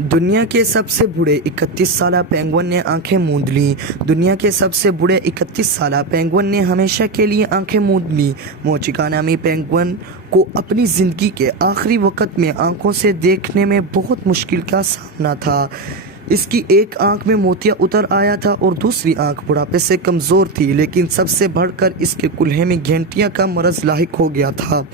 दुनिया के सबसे बूढ़े 31 साला पेंगुइन ने आंखें मूंद लीं। दुनिया के सबसे बूढ़े 31 साला पेंगुइन ने हमेशा के लिए आंखें मूंद लीं। मोचिका नामी पेंगुइन को अपनी ज़िंदगी के आखिरी वक्त में आंखों से देखने में बहुत मुश्किल का सामना था। इसकी एक आंख में मोतिया उतर आया था और दूसरी आंख बुढ़ापे से कमज़ोर थी, लेकिन सबसे बढ़कर इसके कुल्हे में घेंटियाँ का मरज़ लाहिक हो गया था।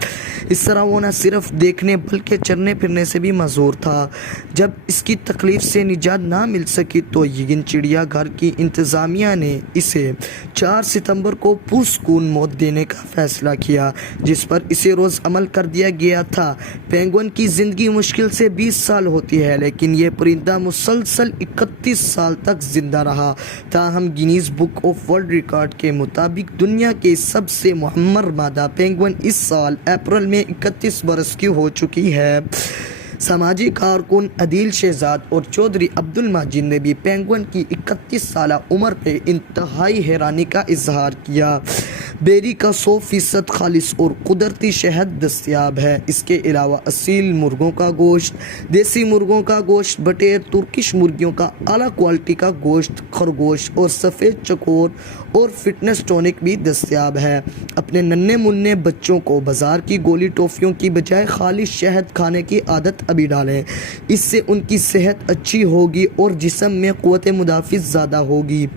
इस तरह वो न सिर्फ देखने बल्कि चलने फिरने से भी मजबूर था। जब इसकी तकलीफ से निजात ना मिल सकी तो यगिन चिड़िया घर की इंतज़ामिया ने इसे 4 सितंबर को पुरसकून मौत देने का फैसला किया, जिस पर इसे रोज़ अमल कर दिया गया था। पेंगुइन की ज़िंदगी मुश्किल से 20 साल होती है, लेकिन ये परिंदा मुसलसल 31 साल तक जिंदा रहा। ताहम Guinness book of world record के मुताबिक दुनिया के सबसे मुअम्मर मादा पेंगुइन इस साल अप्रैल में 31 बरस की हो चुकी है। समाजी कारकुन अदील शहजाद और चौधरी अब्दुल माजिद ने भी पेंगुइन की 31 साला उम्र पे इंतहाई हैरानी का इजहार किया। बेरी का 100% खालिश और कुदरती शहद दस्तयाब है। इसके अलावा असील मुर्गों का गोश्त, देसी मुर्गों का गोश्त, बटेर, तुर्किश मुर्गियों का आला क्वालिटी का गोश्त, खरगोश और सफ़ेद चकोर और फिटनेस टॉनिक भी दस्तयाब है। अपने नन्हे मुन्ने बच्चों को बाज़ार की गोली टॉफ़ियों की बजाय खालिश शहद खाने की आदत अभी डालें। इससे उनकी सेहत अच्छी होगी और जिस्म में क़ुव्वत मुदाफ़िज़ ज़्यादा होगी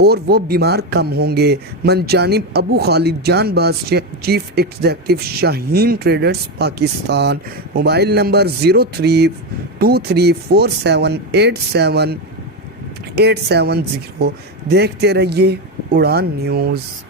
और वो बीमार कम होंगे। मनजानिब Abu Khalid Janbaz, chief executive, Shaheen traders Pakistan. Mobile number 0323478780। देखते रहिए उड़ान न्यूज़।